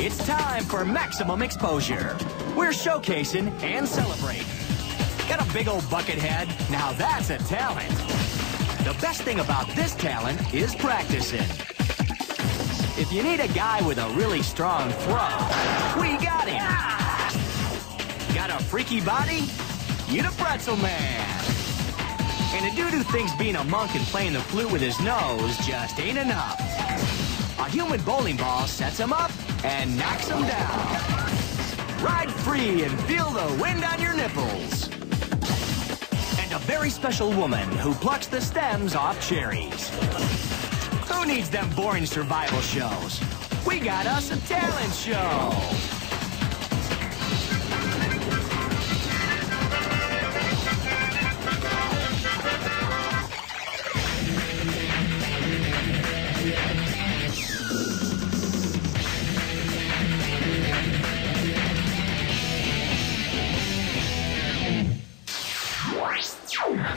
It's time for maximum exposure. We're showcasing and celebrating. Got a big old bucket head? Now that's a talent. The best thing about this talent is practicing. If you need a guy with a really strong throw, we got him. Got a freaky body? You the pretzel man. And a dude who thinks being a monk and playing the flute with his nose just ain't enough. A human bowling ball sets him up and knocks him down. Ride free and feel the wind on your nipples. And a very special woman who plucks the stems off cherries. Who needs them boring survival shows? We got us a talent show.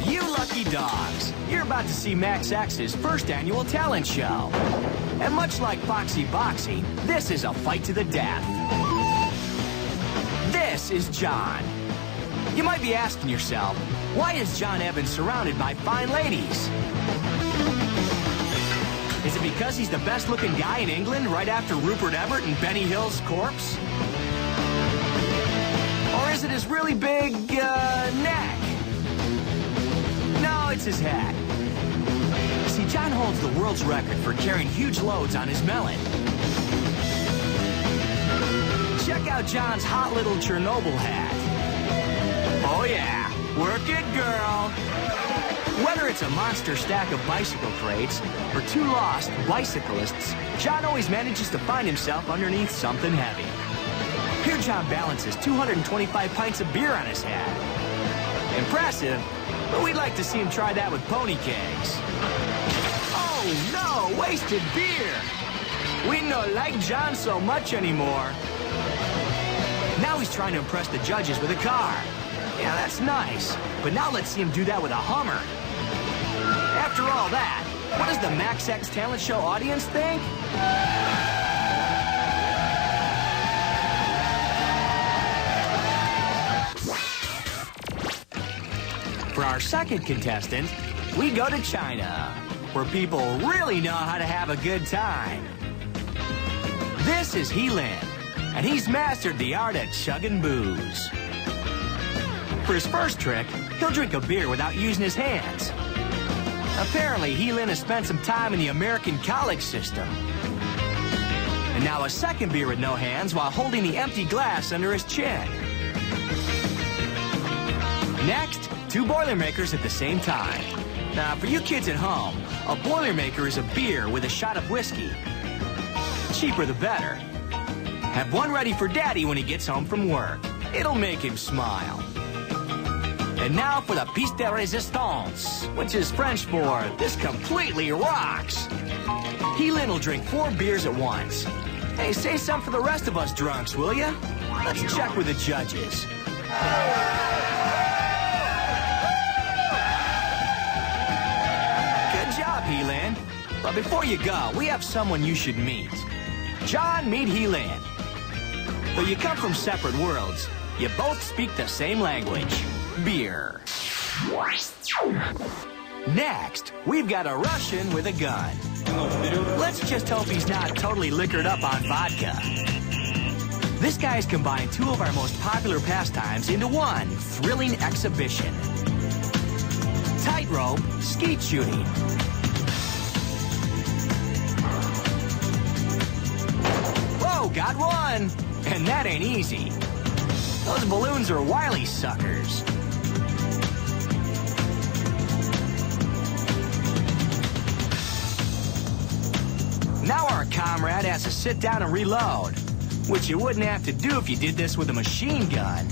You lucky dogs, you're about to see Max X's first annual talent show. And much like Foxy Boxy, this is a fight to the death. This is John. You might be asking yourself, why is John Evans surrounded by fine ladies? Is it because he's the best looking guy in England right after Rupert Everett and Benny Hill's corpse? Or is it his really big, neck? No, it's his head. See, John holds the world's record for carrying huge loads on his melon. Check out John's hot little Chernobyl hat. Oh yeah, work it, girl. Whether it's a monster stack of bicycle crates or two lost bicyclists, John always manages to find himself underneath something heavy. Here John balances 225 pints of beer on his head. Impressive, but we'd like to see him try that with pony kegs. Oh no, wasted beer! We don't like John so much anymore. Now he's trying to impress the judges with a car. Yeah, that's nice, but now let's see him do that with a Hummer. After all that, what does the Max X Talent Show audience think? For our second contestant, we go to China, where people really know how to have a good time. This is Heelin, and he's mastered the art of chugging booze. For his first trick, he'll drink a beer without using his hands. Apparently, Heelin has spent some time in the American college system. And now a second beer with no hands while holding the empty glass under his chin. Next, two Boilermakers at the same time. Now, for you kids at home, a Boilermaker is a beer with a shot of whiskey. Cheaper the better. Have one ready for Daddy when he gets home from work. It'll make him smile. And now for the piece de resistance, which is French for this completely rocks. Heelin will drink 4 beers at once. Hey, say something for the rest of us drunks, will ya? Let's check with the judges. Good job, Heelin. But before you go, we have someone you should meet. John, meet Heelin. Though you come from separate worlds, you both speak the same language. Beer. Next, we've got a Russian with a gun. Let's just hope he's not totally liquored up on vodka. This guy's combined 2 of our most popular pastimes into one thrilling exhibition. Tightrope skeet shooting. Whoa, got one! And that ain't easy. Those balloons are wily suckers. Now our comrade has to sit down and reload, which you wouldn't have to do if you did this with a machine gun.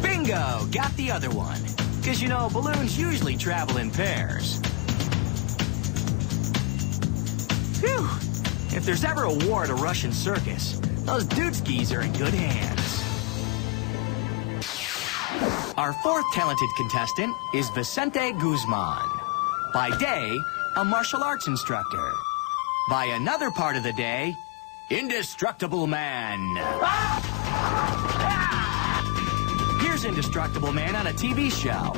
Bingo! Got the other one. Because, you know, balloons usually travel in pairs. Phew! If there's ever a war at a Russian circus, those Dudskis are in good hands. Our fourth talented contestant is Vicente Guzman. By day, a martial arts instructor. By another part of the day, Indestructible Man. Here's Indestructible Man on a TV show.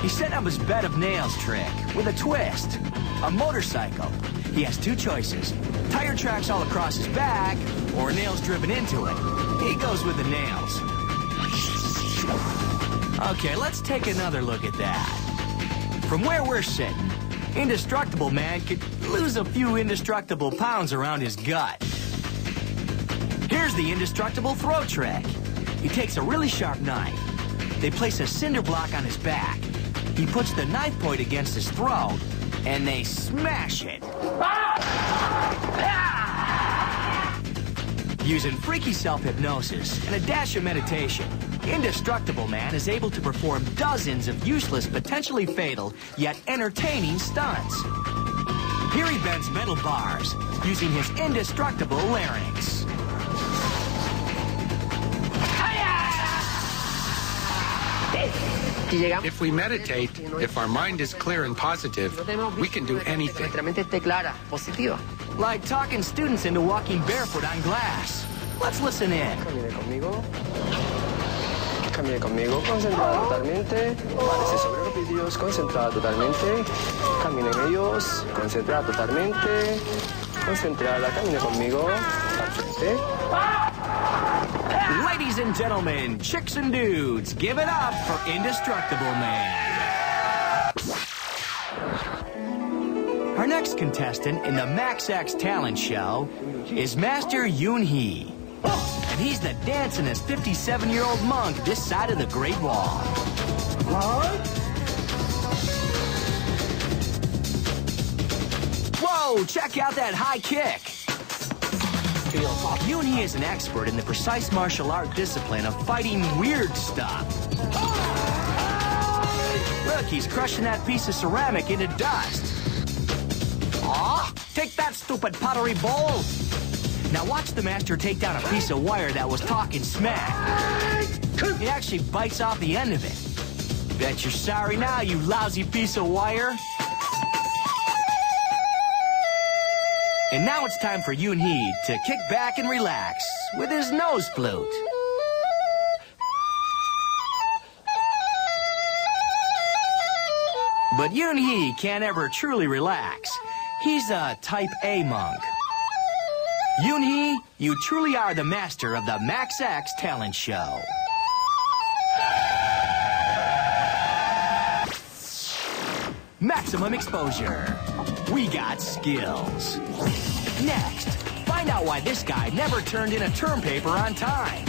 He set up his bed of nails trick with a twist. A motorcycle. He has two choices. Tire tracks all across his back, or nails driven into it. He goes with the nails. Okay, let's take another look at that. From where we're sitting, Indestructible Man could lose a few indestructible pounds around his gut. Here's the indestructible throw trick. He takes a really sharp knife. They place a cinder block on his back. He puts the knife point against his throat, and they smash it. Using freaky self-hypnosis and a dash of meditation, Indestructible Man is able to perform dozens of useless, potentially fatal, yet entertaining stunts. Here he bends metal bars using his indestructible larynx. If we meditate, if our mind is clear and positive, we can do anything. Like talking students into walking barefoot on glass. Let's listen in. Camine conmigo, concentrada totalmente. Parece sobre los vídeos, concentrada totalmente. Camine en ellos, concentrada totalmente. Concentrada, camine conmigo. Al frente. Ladies and gentlemen, chicks and dudes, give it up for Indestructible Man. Our next contestant in the Max X Talent Show is Master Yoon Hee. And he's the dancingest 57-year-old monk this side of the Great Wall. Whoa, check out that high kick. Yoon Hee is an expert in the precise martial art discipline of fighting weird stuff. Look, he's crushing that piece of ceramic into dust. Aw, take that, stupid pottery bowl. Now watch the master take down a piece of wire that was talking smack. He actually bites off the end of it. Bet you're sorry now, you lousy piece of wire. And now it's time for Yoon Hee to kick back and relax with his nose flute. But Yoon Hee can't ever truly relax. He's a type A monk. Yoon Hee, you truly are the master of the Max X Talent Show. Maximum exposure. We got skills. Next, find out why this guy never turned in a term paper on time.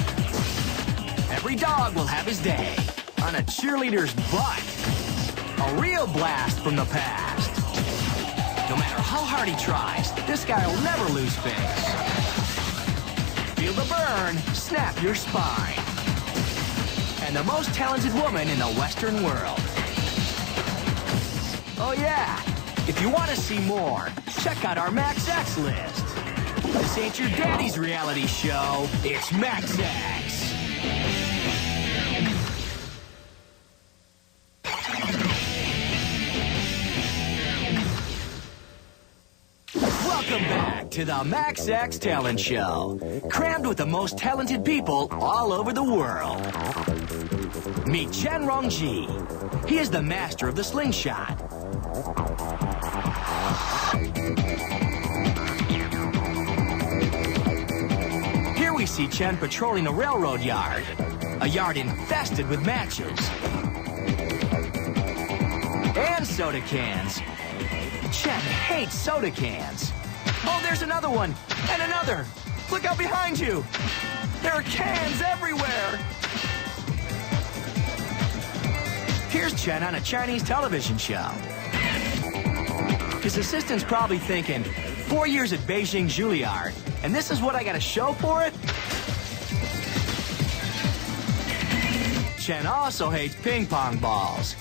Every dog will have his day on a cheerleader's butt. A real blast from the past. No matter how hard he tries, this guy will never lose face. Feel the burn, snap your spine. And the most talented woman in the Western world. Oh yeah, if you want to see more, check out our Max X list. This ain't your daddy's reality show, it's Max X. Welcome back to the Max X Talent Show, crammed with the most talented people all over the world. Meet Chen Rongji. He is the master of the slingshot. Here we see Chen patrolling a railroad yard, a yard infested with matches and soda cans. Chen hates soda cans. Oh, there's another one, and another. Look out behind you. There are cans everywhere. Here's Chen on a Chinese television show. His assistant's probably thinking, 4 years at Beijing Juilliard, and this is what I got to show for it? Chen also hates ping pong balls.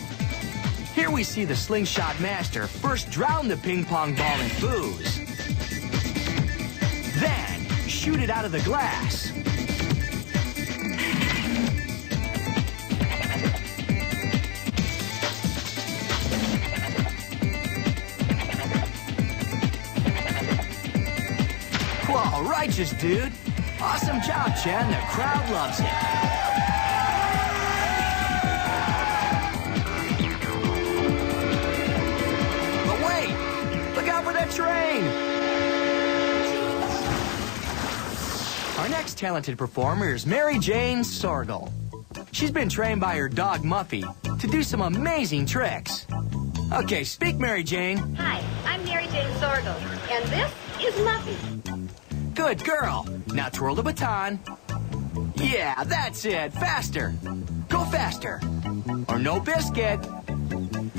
Here we see the slingshot master first drown the ping pong ball in booze. Then shoot it out of the glass. Righteous, dude. Awesome job, Chen. The crowd loves it. But wait! Look out for that train! Our next talented performer is Mary Jane Sorgel. She's been trained by her dog, Muffy, to do some amazing tricks. Okay, speak, Mary Jane. Hi, I'm Mary Jane Sorgel, and this is Muffy. Good girl. Now twirl the baton. Yeah, that's it. Faster. Go faster. Or no biscuit.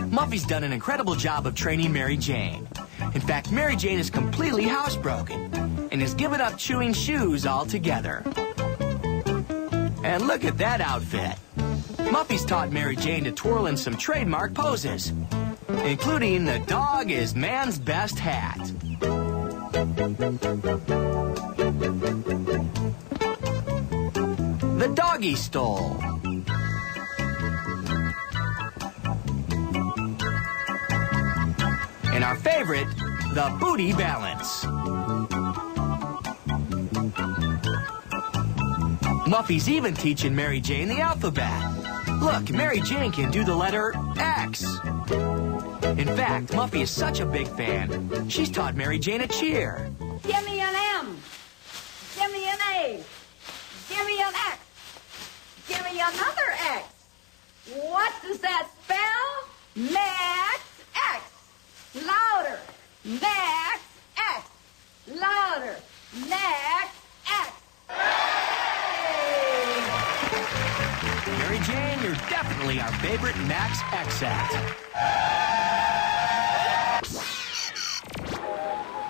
Muffy's done an incredible job of training Mary Jane. In fact, Mary Jane is completely housebroken and has given up chewing shoes altogether. And look at that outfit. Muffy's taught Mary Jane to twirl in some trademark poses, including the dog is man's best hat. The doggy stole. And our favorite, the booty balance. Muffy's even teaching Mary Jane the alphabet. Look, Mary Jane can do the letter X. In fact, Muffy is such a big fan, she's taught Mary Jane a cheer. Give me an M. Give me an A. Give me an X. Give me another X. What does that spell? Max X. Louder. Max X. Louder. Max X. Mary Jane, you're definitely our favorite Max X act.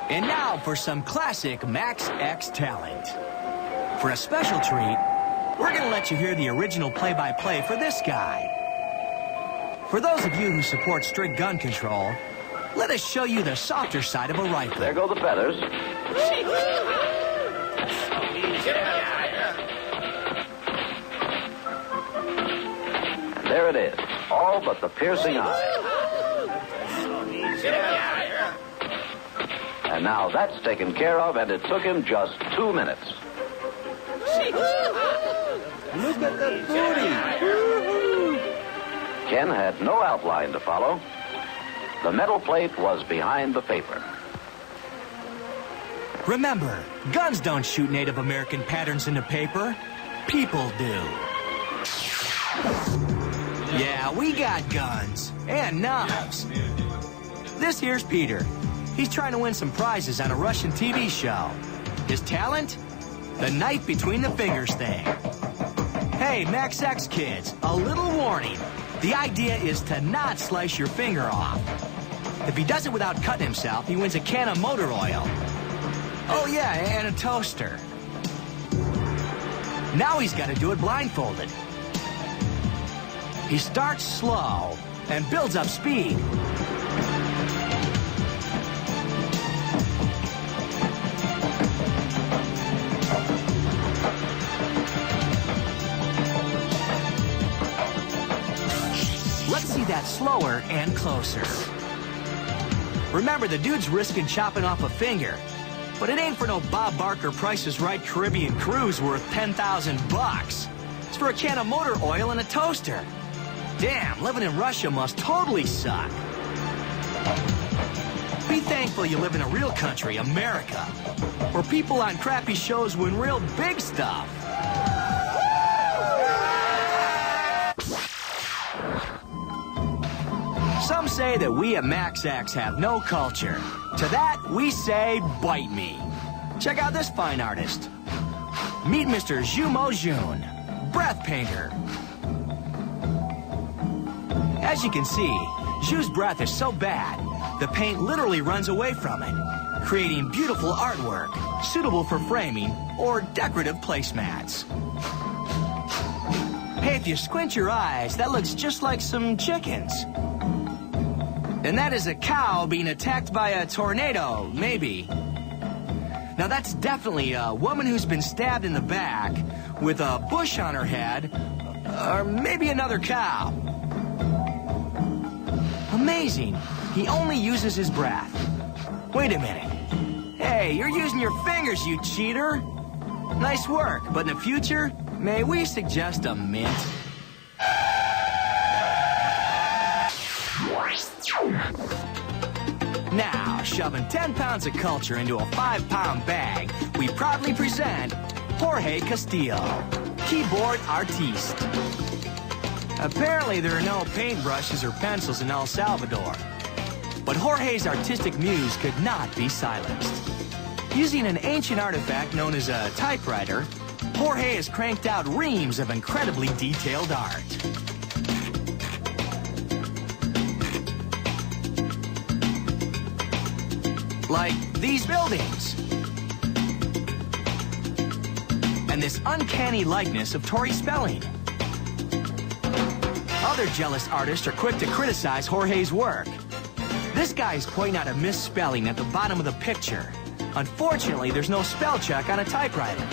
And now for some classic Max X talent. For a special treat, we're going to let you hear the original play-by-play for this guy. For those of you who support strict gun control, let us show you the softer side of a rifle. There go the feathers. There it is, all but the piercing eye. And now that's taken care of, and it took him just 2 minutes. Look at that booty. Ken had no outline to follow. The metal plate was behind the paper. Remember, guns don't shoot Native American patterns into paper. People do. Yeah, we got guns and knives. This here's Peter. He's trying to win some prizes on a Russian TV show. His talent? The knife between the fingers thing. Hey, Max X kids, a little warning. The idea is to not slice your finger off. If he does it without cutting himself, he wins a can of motor oil. Oh yeah, and a toaster. Now he's got to do it blindfolded. He starts slow and builds up speed. Let's see that slower and closer. Remember, the dude's risking chopping off a finger, but it ain't for no Bob Barker Price is Right Caribbean cruise worth 10,000 bucks. It's for a can of motor oil and a toaster. Damn, living in Russia must totally suck. Be thankful you live in a real country, America, where people on crappy shows win real big stuff. Some say that we at Max X have no culture. To that, we say, bite me. Check out this fine artist. Meet Mr. Jumo Jun, breath painter. As you can see, Ju's breath is so bad, the paint literally runs away from it, creating beautiful artwork, suitable for framing or decorative placemats. Hey, if you squint your eyes, that looks just like some chickens. And that is a cow being attacked by a tornado, maybe. Now that's definitely a woman who's been stabbed in the back with a bush on her head, or maybe another cow. Amazing. He only uses his breath. Wait a minute. Hey, you're using your fingers, you cheater. Nice work, but in the future, may we suggest a mint? Now, shoving 10 pounds of culture into a 5-pound bag, we proudly present Jorge Castillo, keyboard artiste. Apparently, there are no paintbrushes or pencils in El Salvador. But Jorge's artistic muse could not be silenced. Using an ancient artifact known as a typewriter, Jorge has cranked out reams of incredibly detailed art. Like these buildings. And this uncanny likeness of Tori Spelling. Other jealous artists are quick to criticize Jorge's work. This guy's pointing out a misspelling at the bottom of the picture. Unfortunately, there's no spell check on a typewriter.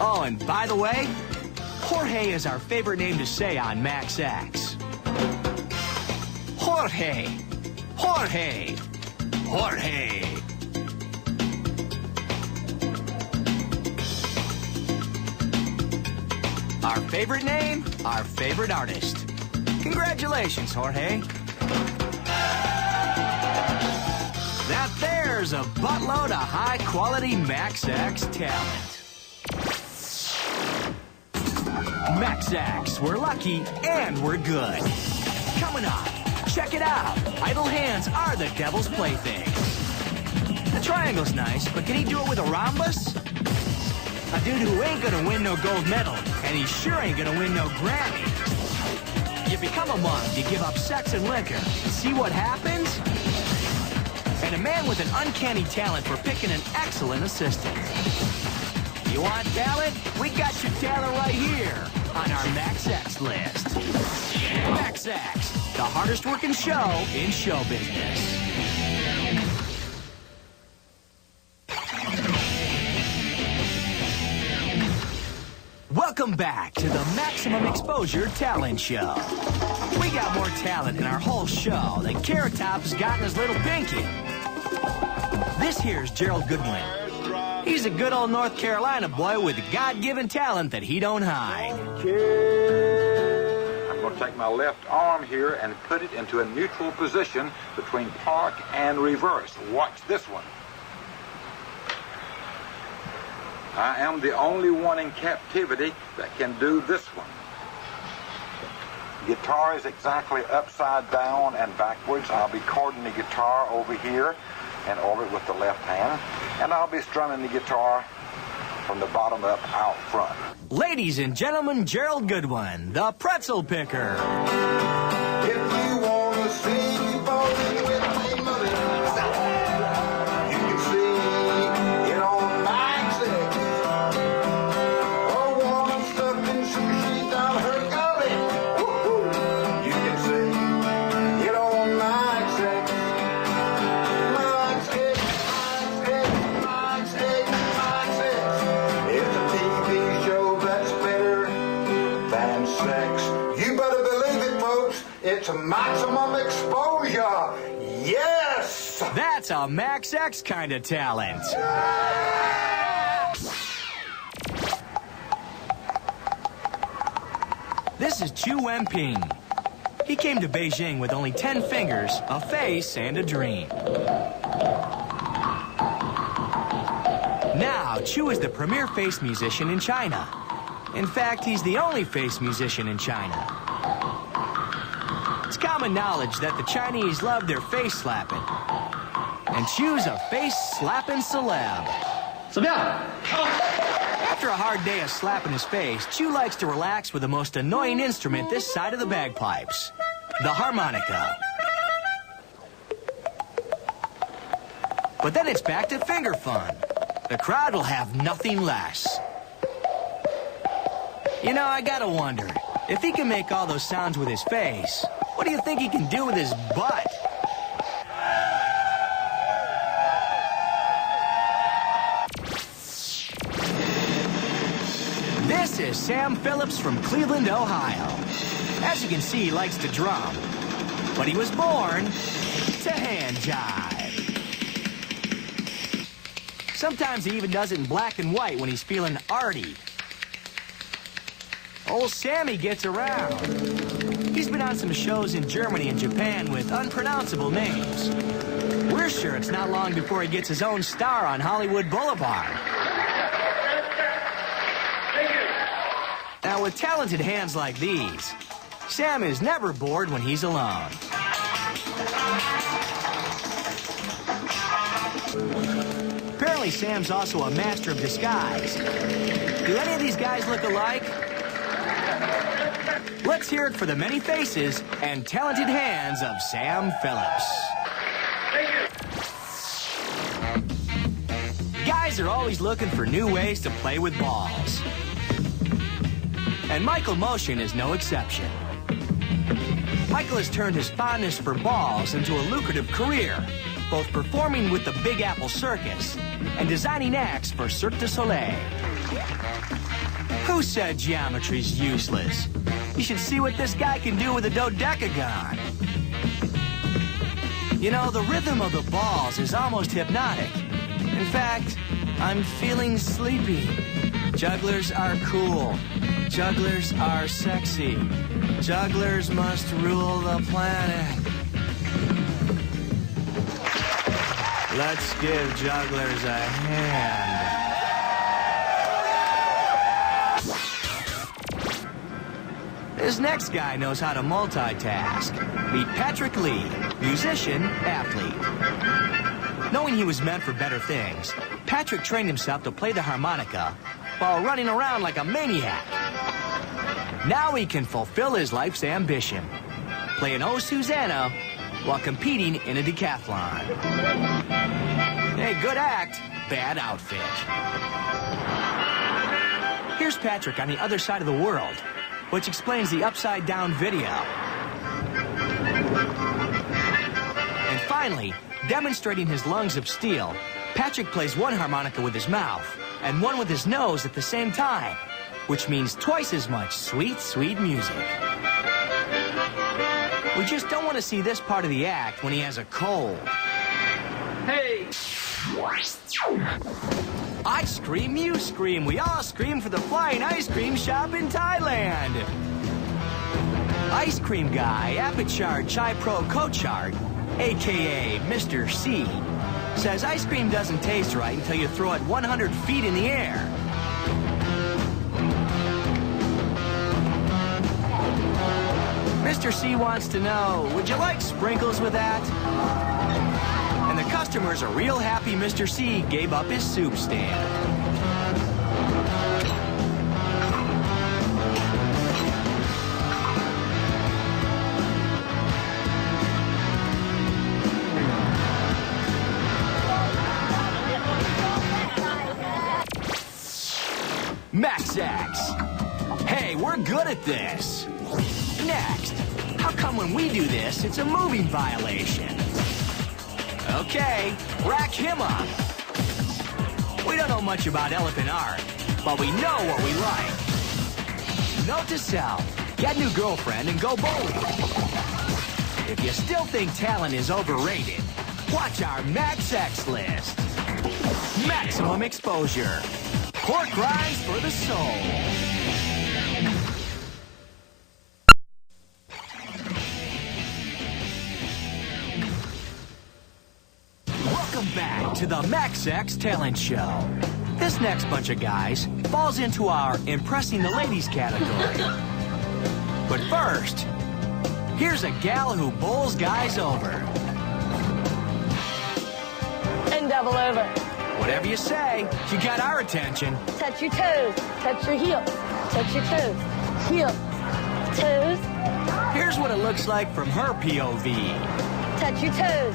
Oh, and by the way, Jorge is our favorite name to say on Max X. Jorge. Jorge. Jorge. Our favorite name, our favorite artist. Congratulations, Jorge. That there's a buttload of high-quality Max X talent. Max X, we're lucky and we're good. Coming up, check it out. Idle hands are the devil's playthings. The triangle's nice, but can he do it with a rhombus? A dude who ain't gonna win no gold medal, and he sure ain't gonna win no Grammy. You become a monk, you give up sex and liquor. See what happens? And a man with an uncanny talent for picking an excellent assistant. You want talent? We got your talent right here on our Max X list. Max X, the hardest working show in show business. Welcome back to the Maximum Exposure Talent Show. We got more talent in our whole show than Carrot Top's got in his little pinky. This here's Gerald Goodwin. He's a good old North Carolina boy with God-given talent that he don't hide. I'm going to take my left arm here and put it into a neutral position between park and reverse. Watch this one. I am the only one in captivity that can do this one. Guitar is exactly upside down and backwards. I'll be chording the guitar over here and over it with the left hand, and I'll be strumming the guitar from the bottom up out front. Ladies and gentlemen, Gerald Goodwin, the pretzel picker. If you want to see bowling with me, mother, you can see it on Max X. Or want stuffing sushi down her gully, woo-hoo. You can see it on Max X. Max X, Max X, Max X, Max X. It's a TV show that's better than sex. You better believe it, folks. It's a maximum exposure. Yes! That's a Max X kind of talent. This is Chu Wenping. He came to Beijing with only 10 fingers, a face, and a dream. Now, Chu is the premier face musician in China. In fact, he's the only face musician in China. It's common knowledge that the Chinese love their face slapping. And Chu's a face slapping celeb. After a hard day of slapping his face, Chu likes to relax with the most annoying instrument this side of the bagpipes, the harmonica. But then it's back to finger fun. The crowd will have nothing less. You know, I gotta wonder, if he can make all those sounds with his face, what do you think he can do with his butt? This is Sam Phillips from Cleveland, Ohio. As you can see, he likes to drum, but he was born to hand jive. Sometimes he even does it in black and white when he's feeling arty. Old Sammy gets around. He's been on some shows in Germany and Japan with unpronounceable names. We're sure it's not long before he gets his own star on Hollywood Boulevard. Now, with talented hands like these, Sam is never bored when he's alone. Apparently, Sam's also a master of disguise. Do any of these guys look alike? Let's hear it for the many faces and talented hands of Sam Phillips. Guys are always looking for new ways to play with balls. And Michael Motion is no exception. Michael has turned his fondness for balls into a lucrative career, both performing with the Big Apple Circus and designing acts for Cirque du Soleil. Who said geometry's useless? You should see what this guy can do with a dodecagon. You know, the rhythm of the balls is almost hypnotic. In fact, I'm feeling sleepy. Jugglers are cool. Jugglers are sexy. Jugglers must rule the planet. Let's give jugglers a hand. This next guy knows how to multitask. Meet Patrick Lee, musician, athlete. Knowing he was meant for better things, Patrick trained himself to play the harmonica while running around like a maniac. Now he can fulfill his life's ambition, playing Oh Susanna while competing in a decathlon. Hey, good act, bad outfit. Here's Patrick on the other side of the world, which explains the upside-down video. And finally, demonstrating his lungs of steel, Patrick plays one harmonica with his mouth and one with his nose at the same time, which means twice as much sweet, sweet music. We just don't want to see this part of the act when he has a cold. Hey! I scream, you scream. We all scream for the flying ice cream shop in Thailand. Ice cream guy, Apachard Chai Pro Kochard, a.k.a. Mr. C, says ice cream doesn't taste right until you throw it 100 feet in the air. Mr. C wants to know, would you like sprinkles with that? And the customers are real happy Mr. C gave up his soup stand. Max X. Hey, we're good at this. Next, how come when we do this, it's a moving violation? Okay, rack him up. We don't know much about elephant art, but we know what we like. Note to self, get a new girlfriend and go bowling. If you still think talent is overrated, watch our Max X list. Maximum exposure. Pork rinds for the soul. Welcome back to the Max X Talent Show. This next bunch of guys falls into our impressing the ladies category. But first, here's a gal who bowls guys over. And double over. Whatever you say, you got our attention. Touch your toes, touch your heels, touch your toes, heels, toes. Here's what it looks like from her POV. Touch your toes,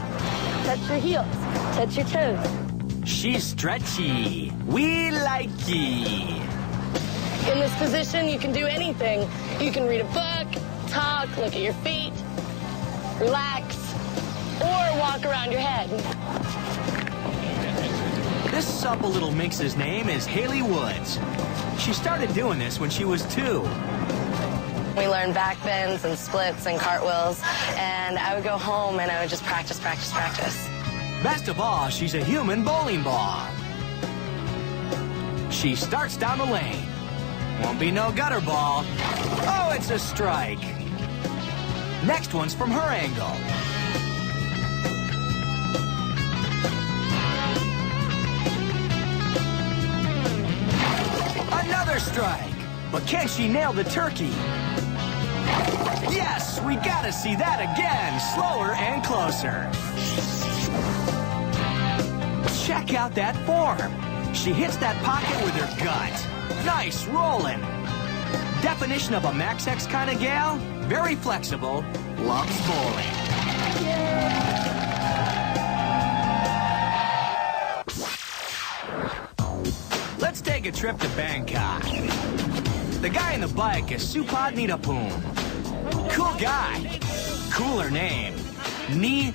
touch your heels, touch your toes. She's stretchy. We like ye. In this position, you can do anything. You can read a book, talk, look at your feet, relax, or walk around your head. This supple little minx's name is Haley Woods. She started doing this when she was 2. We learned back bends and splits and cartwheels, and I would go home and I would just practice, practice, practice. Best of all, she's a human bowling ball. She starts down the lane. Won't be no gutter ball. Oh, it's a strike. Next one's from her angle. Another strike. But can she nail the turkey? Yes, we gotta see that again. Slower and closer. Check out that form. She hits that pocket with her gut. Nice rolling. Definition of a Max X kind of gal? Very flexible, loves bowling. Let's take a trip to Bangkok. The guy on the bike is Supad Nitapoon. Cool guy. Cooler name. Nitapoon.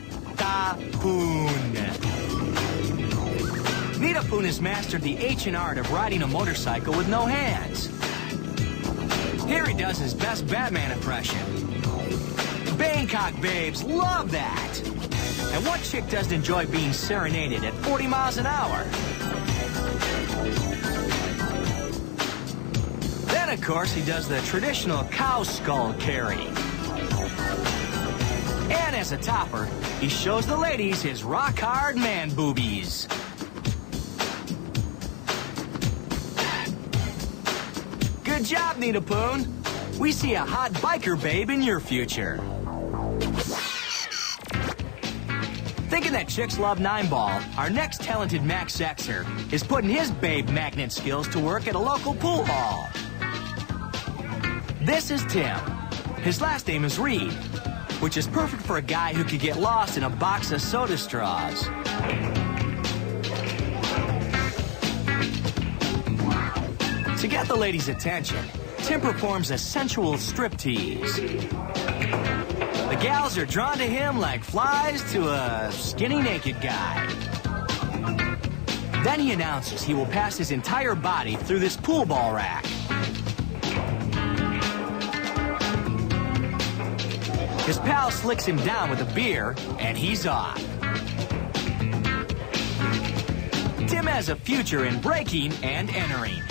Nitapoon has mastered the ancient art of riding a motorcycle with no hands. Here he does his best Batman impression. Bangkok babes love that. And what chick doesn't enjoy being serenaded at 40 miles an hour? Then, of course, he does the traditional cow skull carry. And as a topper, he shows the ladies his rock-hard man boobies. Good job, Nitapoon. We see a hot biker babe in your future. Thinking that chicks love 9-ball, our next talented Max Xer is putting his babe magnet skills to work at a local pool hall. This is Tim. His last name is Reed, which is perfect for a guy who could get lost in a box of soda straws. To get the ladies' attention, Tim performs a sensual striptease. The gals are drawn to him like flies to a skinny naked guy. Then he announces he will pass his entire body through this pool ball rack. His pal slicks him down with a beer, and he's off. Tim has a future in breaking and entering.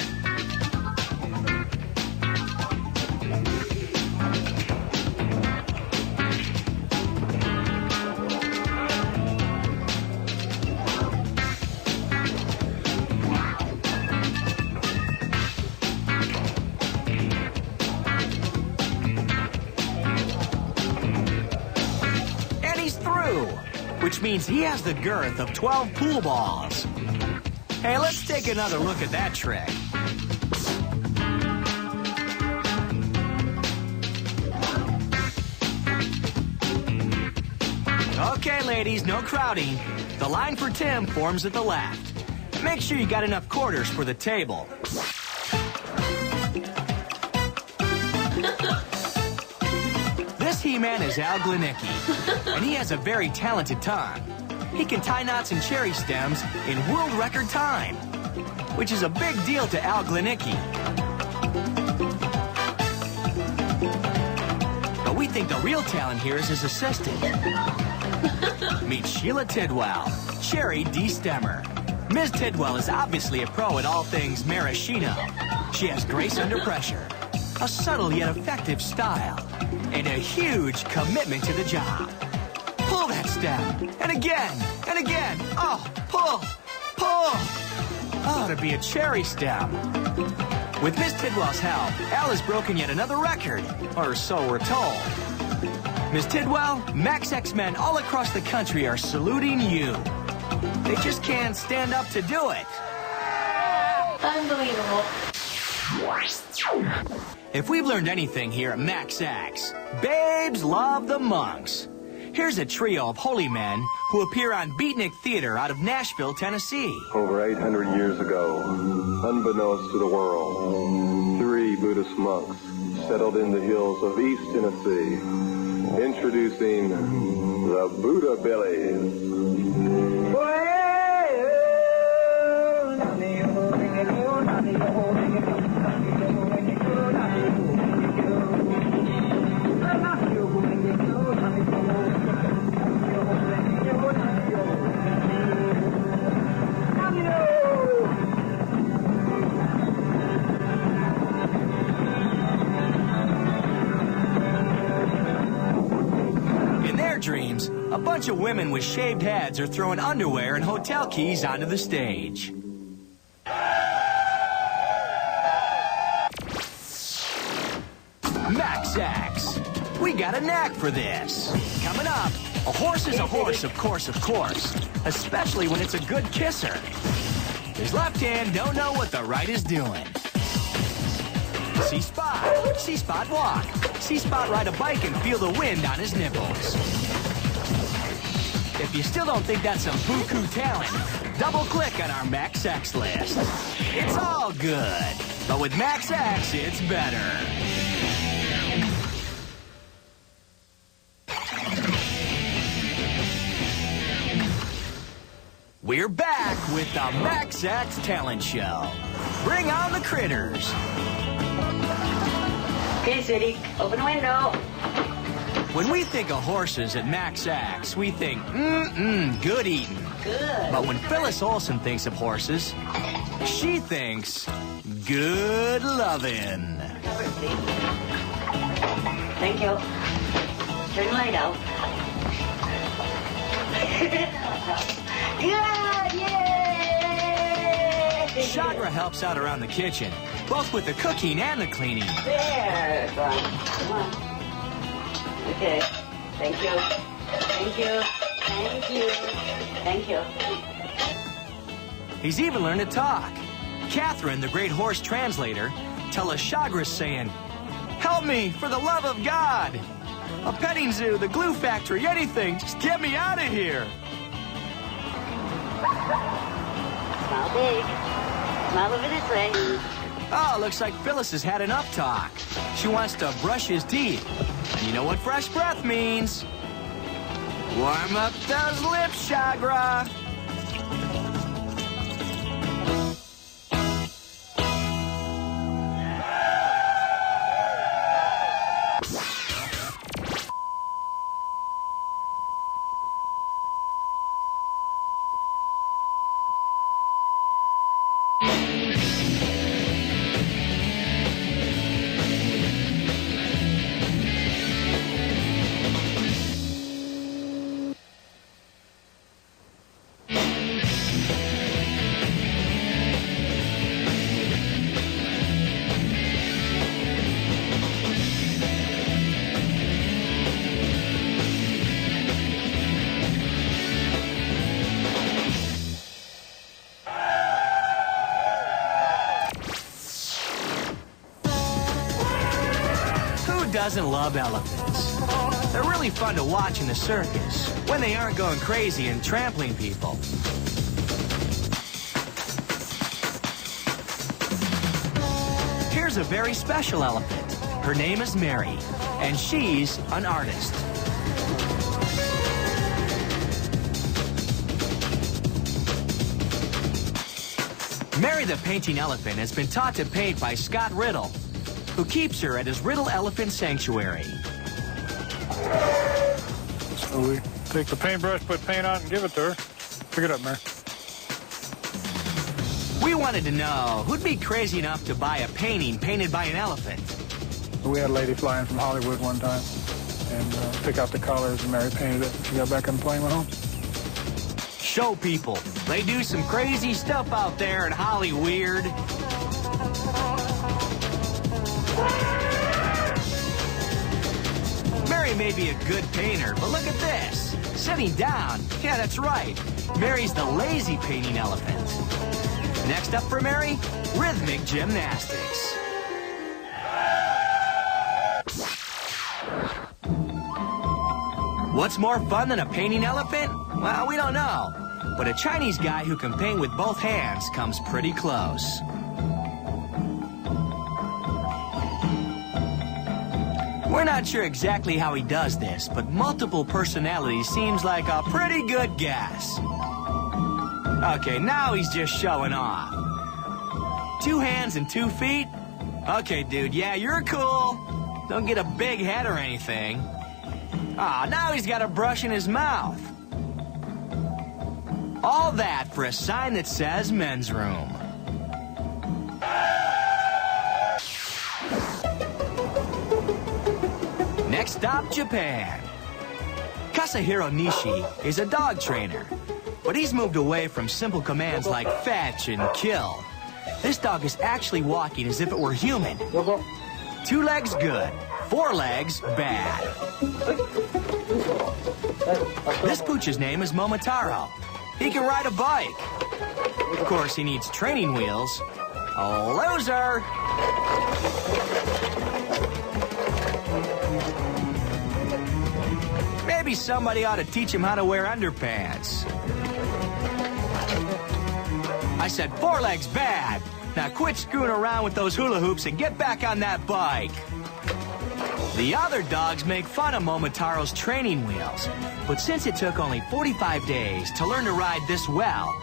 Which means he has the girth of 12 pool balls. Hey, let's take another look at that trick. Okay, ladies, no crowding. The line for Tim forms at the left. Make sure you got enough quarters for the table. This He-Man is Al Glenicki, and he has a very talented tongue. He can tie knots and cherry stems in world record time, which is a big deal to Al Glenicki. But we think the real talent here is his assistant. Meet Sheila Tidwell, Cherry D. Stemmer. Ms. Tidwell is obviously a pro at all things maraschino. She has grace under pressure, a subtle yet effective style, and a huge commitment to the job. Pull that stem, and again, and again. Oh, pull, pull. Oh, to be a cherry stem. With Miss Tidwell's help, Al has broken yet another record, or so we're told. Miss Tidwell, Max X-Men all across the country are saluting you. They just can't stand up to do it. Unbelievable. If we've learned anything here at Max X, babes love the monks. Here's a trio of holy men who appear on Beatnik Theater out of Nashville, Tennessee. Over 800 years ago, unbeknownst to the world, 3 Buddhist monks settled in the hills of East Tennessee, introducing the Buddha Billies. dreams, a bunch of women with shaved heads are throwing underwear and hotel keys onto the stage. Max Axe. We got a knack for this. Coming up, a horse is a horse, of course, especially when it's a good kisser. His left hand don't know what the right is doing. See Spot walk. See Spot ride a bike and feel the wind on his nipples. If you still don't think that's some buku talent, double-click on our Max Axe list. It's all good, but with Max Axe, it's better. We're back with the Max Axe Talent Show. Bring on the critters. Okay, City, open the window. When we think of horses at Max Axe, we think, good eating. Good. But when Phyllis Olsen thinks of horses, she thinks, good lovin'. Cover it, please. Thank you. Turn the light out. Good, yay! Chagra helps out around the kitchen, both with the cooking and the cleaning. There, come on. Okay, thank you. Thank you. Thank you. Thank you. He's even learned to talk. Catherine, the great horse translator, tell us Chagra's saying, help me, for the love of God. A petting zoo, the glue factory, anything, just get me out of here. Smile big. Smile over this way. Oh, looks like Phyllis has had enough talk. She wants to brush his teeth. And you know what fresh breath means. Warm up those lips, Chagra. Doesn't love elephants. They're really fun to watch in the circus when they aren't going crazy and trampling people. Here's a very special elephant. Her name is Mary, and she's an artist. Mary the painting elephant has been taught to paint by Scott Riddle, who keeps her at his Riddle Elephant Sanctuary. So we take the paintbrush, put paint on it, and give it to her. Pick it up, Mary. We wanted to know who'd be crazy enough to buy a painting painted by an elephant. We had a lady flying from Hollywood one time and pick out the colors, and Mary painted it. She got back on the plane and went home. Show people. They do some crazy stuff out there in Hollyweird. Mary may be a good painter, but look at this. Sitting down. Yeah, that's right. Mary's the lazy painting elephant. Next up for Mary, rhythmic gymnastics. What's more fun than a painting elephant? Well, we don't know. But a Chinese guy who can paint with both hands comes pretty close. We're not sure exactly how he does this, but multiple personalities seems like a pretty good guess. Okay, now he's just showing off. 2 hands and 2 feet? Okay, dude, yeah, you're cool. Don't get a big head or anything. Ah, now he's got a brush in his mouth. All that for a sign that says men's room. Next stop, Japan. Kasahiro Nishi is a dog trainer, but he's moved away from simple commands like fetch and kill. This dog is actually walking as if it were human. 2 legs good, 4 legs bad. This pooch's name is Momotaro. He can ride a bike. Of course, he needs training wheels. A loser! Maybe somebody ought to teach him how to wear underpants. I said 4 legs bad. Now quit screwing around with those hula hoops and get back on that bike. The other dogs make fun of Momotaro's training wheels, but since it took only 45 days to learn to ride this well,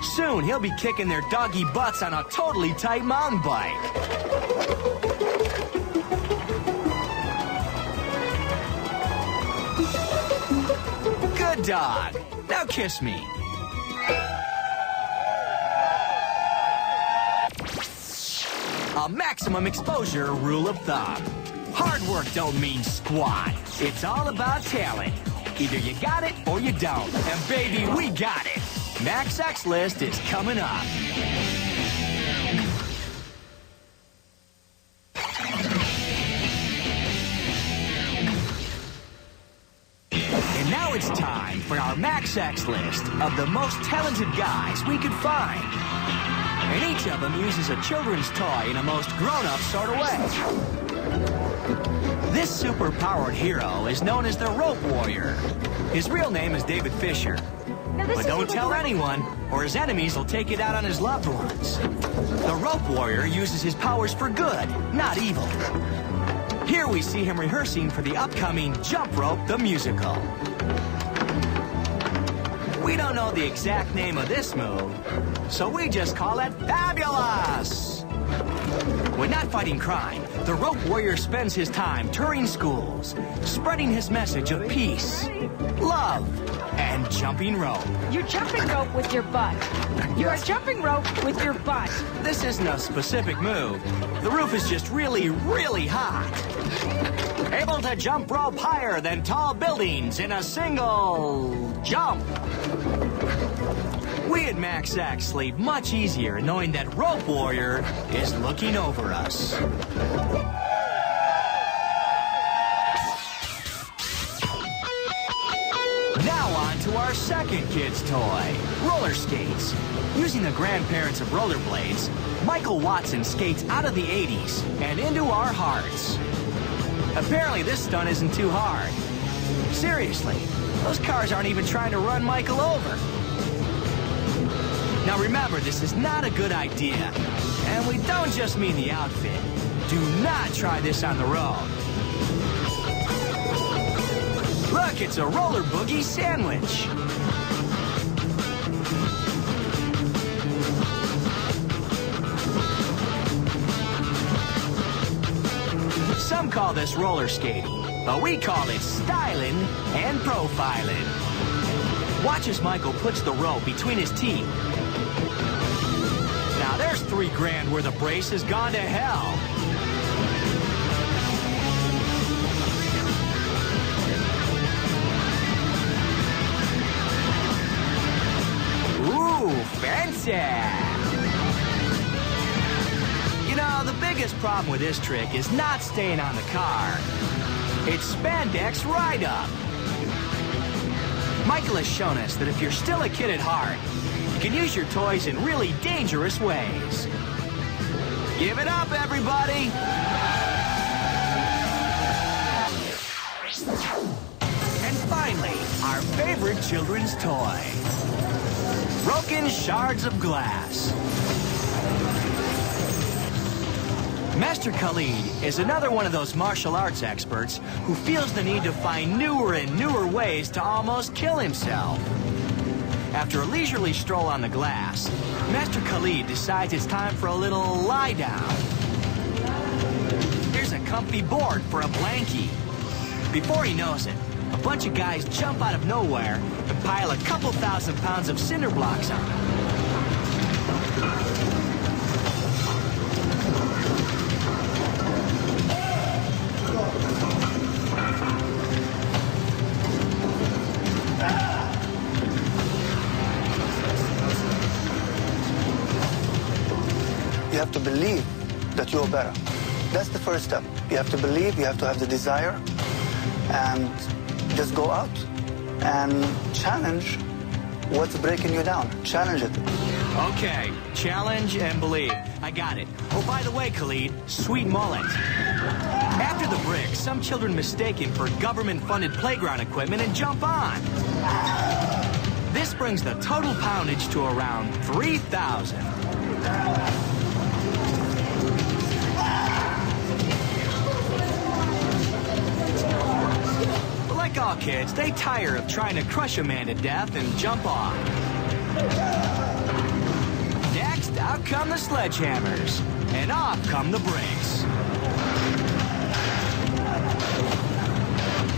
soon he'll be kicking their doggy butts on a totally tight mountain bike. Good dog. Now kiss me. A maximum exposure rule of thumb. Hard work don't mean squat. It's all about talent. Either you got it or you don't. And baby, we got it. Max X List is coming up. And now it's time for our Max X List of the most talented guys we could find. And each of them uses a children's toy in a most grown-up sort of way. This super-powered hero is known as the Rope Warrior. His real name is David Fisher. But don't tell anyone, or his enemies will take it out on his loved ones. The Rope Warrior uses his powers for good, not evil. Here we see him rehearsing for the upcoming Jump Rope the Musical. We don't know the exact name of this move, so we just call it Fabulous! When not fighting crime, the Rope Warrior spends his time touring schools, spreading his message of peace, love, and jumping rope. You're jumping rope with your butt. You're jumping rope with your butt. This isn't a specific move. The roof is just really, really hot. Able to jump rope higher than tall buildings in a single jump. We at Max X sleep much easier knowing that Rope Warrior is looking over us. Now on to our second kid's toy, roller skates. Using the grandparents of rollerblades, Michael Watson skates out of the 80s and into our hearts. Apparently this stunt isn't too hard. Seriously, those cars aren't even trying to run Michael over. Now remember, this is not a good idea. And we don't just mean the outfit. Do not try this on the road. Look, it's a roller boogie sandwich. Some call this roller skating, but we call it styling and profiling. Watch as Michael puts the rope between his teeth. Now there's $3,000 worth of brace has gone to hell. Ooh, fancy! You know, the biggest problem with this trick is not staying on the car. It's spandex ride-up. Michael has shown us that if you're still a kid at heart, you can use your toys in really dangerous ways. Give it up, everybody! And finally, our favorite children's toy. Broken shards of glass. Master Khalid is another one of those martial arts experts who feels the need to find newer and newer ways to almost kill himself. After a leisurely stroll on the glass, Master Khalid decides it's time for a little lie down. Here's a comfy board for a blankie. Before he knows it, a bunch of guys jump out of nowhere and pile a couple thousand pounds of cinderblocks on him. have to believe that you're better. That's the first step. You have to believe, you have to have the desire, and just go out and challenge what's breaking you down. Challenge it. Okay, challenge and believe. I got it. Oh, by the way, Khalid, sweet mullet. After the brick, some children mistake him for government-funded playground equipment and jump on. This brings the total poundage to around 3,000. Like all kids, they tire of trying to crush a man to death and jump off. Next, out come the sledgehammers, and off come the bricks.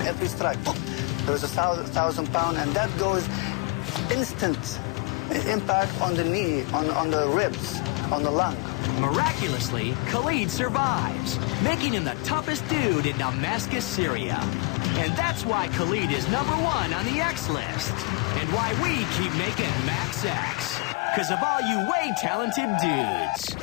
Every strike, there's 1,000 pound, and that goes instant impact on the knee, on the ribs, on the lung. Miraculously, Khalid survives, making him the toughest dude in Damascus, Syria. And that's why Khalid is #1 on the X list. And why we keep making Max X. Because of all you way talented dudes.